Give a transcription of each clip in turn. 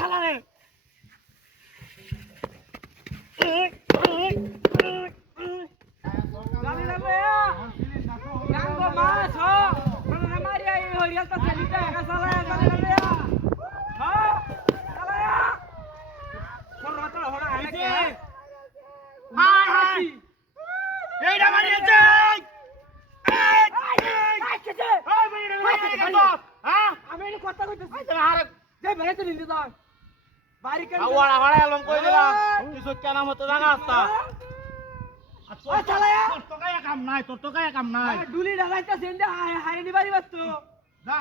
শালারে কথা কইতেছি বাড়ি কেন আওয়াড়া ভাড়া এলাম কই দিলাম কিছু কেন মতো জায়গা আসতা তোর তো গায়ে কাম নাই ডুলি ডালাইতা সেন্ডে হারিনি বাড়ি বাস তো যা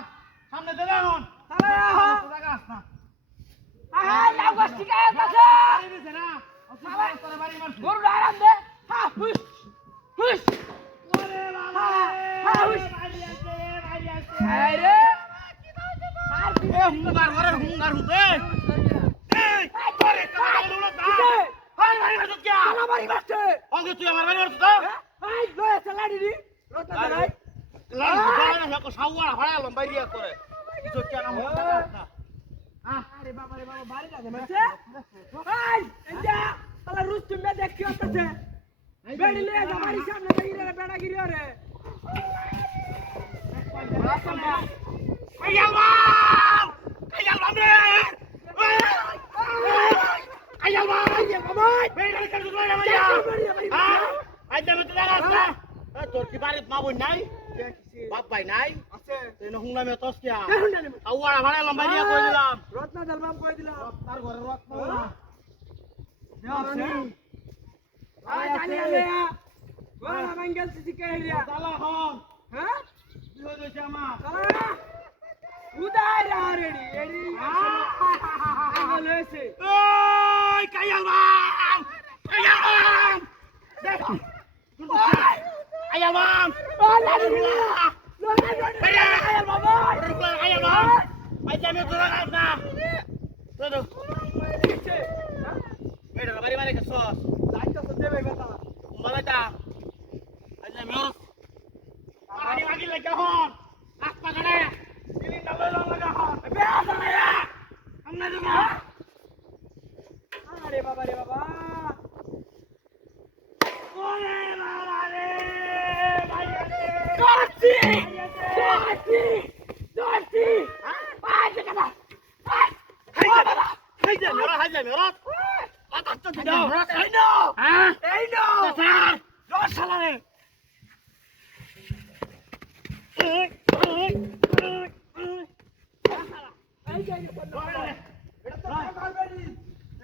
সামনে দে এখন জায়গা আসতা লাউ গাছ ঠিক আছে গরু আরাম দে হা হুস হুস ওরে বাবা হুস ভাই আছে আরে এ হুঙ্গার হুতে এই তোরে কাজ হলো তা হাই ভাই বাস কে আমার বাড়ি বাসছে অঙ্গে তুই আমার বাড়ি বাস তো আই লয়ে চালাড়ি দি রতা চালাই লাল ভাড়া না কো সাওয়াড়া ভাড়া এলাম বাইরিয়া করে কিছু কেন মতো জায়গা আসতা আরে বাবা রে বাবা বাড়ি লাগে মাছে এই এজা তালা রুস তুমি দেখ কি হচ্ছে বেড়ি লে যা বাড়ি সামনে বেড়ি রে বেড়া গিরি রে আইয়ালবাম রে আইয়ালবাম বাবা বেড়ি রে কাজ করে মাইয়া হ্যাঁ আই যাবে তো জায়গা আসতা তোর কি বাড়িত মা বই নাই বাপ ভাই নাই আছে তুই হুংলা মে তস কিয়া এখন জানি আওয়াড়া ভাড়া এলাম বাইরিয়া কই দিলাম রত্না জালবাম কই দিলাম তার ঘরে রত্ন আছে আই জানি আলে ওরা বাঙ্গাল সিসি কে হেরিয়া তালা হন হ্যাঁ কি হই গেছে আমার তালা উদাই রেডি এডি আলেছে ওই কাইয়ালবাম দেখ আইয়ালবাম আইয়ালবাম আই জানে তোরা কাজ না তো এটা বাড়ি বাড়ি খাসস মালাটা আজ মেয়র পানি লাগি লাগা হন আস্তা গড়ে দিন না লই লাগা হন বে আসলে আমনা দিমা আরে বাবা রে বাবা ওরে বাবা রে ভাই রে দর্শি দর্শি দর্শি আজ কেন হাইজা মেয়র আচ্ছা দিও এই নো হ্যাঁ এই নো স্যার দশ সালারে এই যাই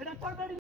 এটা তো